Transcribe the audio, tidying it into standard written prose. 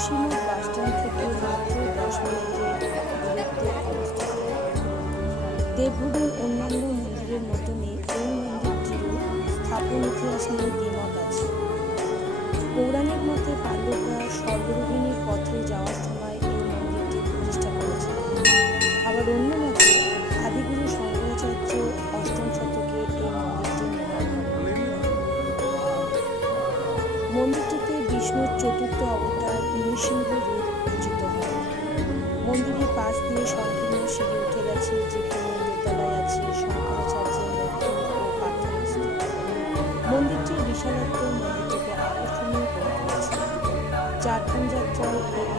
Basirhat bus stand থেকে মাত্র 10 মিনিটের দূরত্বে অবস্থিত। দেবভূমির অন্যান্য মন্দিরের মতনই এই মন্দিরটিরও স্থাপন ইতিহাস নিয়ে দ্বিমত আছে। পৌরাণিক মতে পাণ্ডবরা স্বর্গরোহিণীর পথে যাওয়ার সময় এই মন্দিরটি প্রতিষ্ঠা করেছিলেন। আবার অন্য মতে আদিগুরু শঙ্করাচার্য অষ্টম শতকে এই মন্দিরটি নির্মাণ করেন। মন্দিরটিতে বিষ্ণুর চতুর্থ অবতার নৃসিংহ রূপ পূজিত হয়। মন্দিরের পাশ দিয়ে সংকীর্ণ সিঁড়ি উঠে গেছে, যেখানে দোতলায় আছে শঙ্করাচার্যের মূর্তি ও প্রার্থনা স্থল। মন্দিরটির বিশালত্ব মন্দিরটিকে আকর্ষণীয় করে তুলেছে। চারধাম যাত্রায় এই